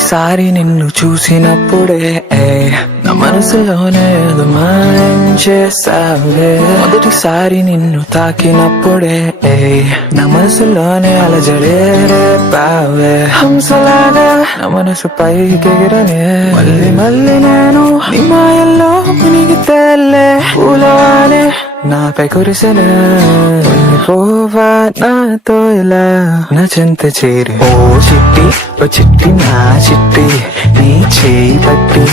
మొదటిసారి నిన్ను చూసినప్పుడే నా మనసులోనే ఏదో మాయం చేసావులే. మొదటిసారి నిన్ను తాకినప్పుడే నా మనసులోనే అలజడే రేపావే. హంసలాగా నా మనసు పైకెగిరనే మళ్ళీ మళ్ళీ నేను నీ మాయల్లో మునిగితేలే. పూలవానే నాపై కురిసెనే పోవా నాతో ఇలా నా చెంత చేరి. ఓ చిట్టి ఓ చిట్టి నా చిట్టి నీ చేయి పట్టి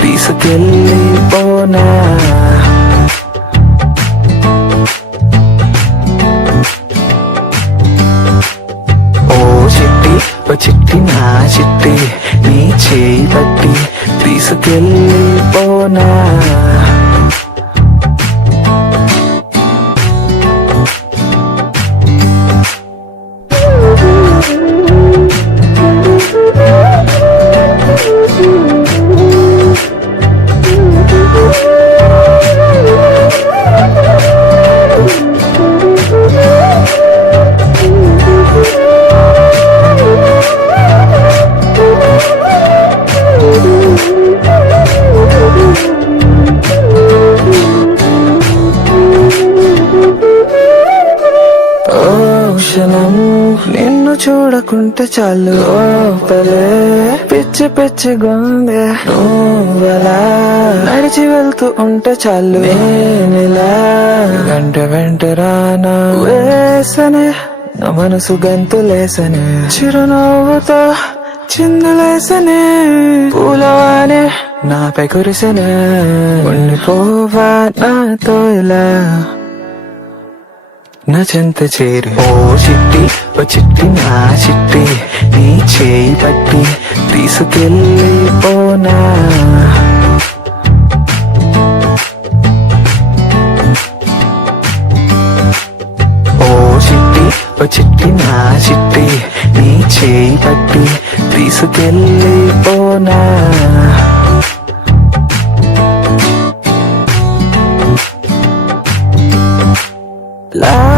తీసుకెళ్ళిపోనా. ఓ చిట్టి ఓ చిట్టి నా చిట్టి నీ చేయి పట్టి తీసుకెళ్ళిపోనా. నిన్ను చూడకుంటే చాలు ఓపలే పిచ్చి పిచ్చి గుండె. నువ్వలా నడిచి వెళ్తూ ఉంటే చాలు నేనిలా వెంట వెంట రానా వేసనే. నా మనసు గంతులేసనే చిరునవ్వుతో చిందులేసనే. పూలవానే నాపై కురిసెనే ఉండిపోవా నాతో ఇలా నా చెంత చేరి. ఓ చిట్టి ఓ చిట్టి నా చిట్టి నీ చేయి పట్టి తీసుకెళ్ళిపోనా. ఓ చిట్టి ఓ చిట్టి నా చిట్టి నీ చేయి పట్టి తీసుకెళ్ళిపోనా. La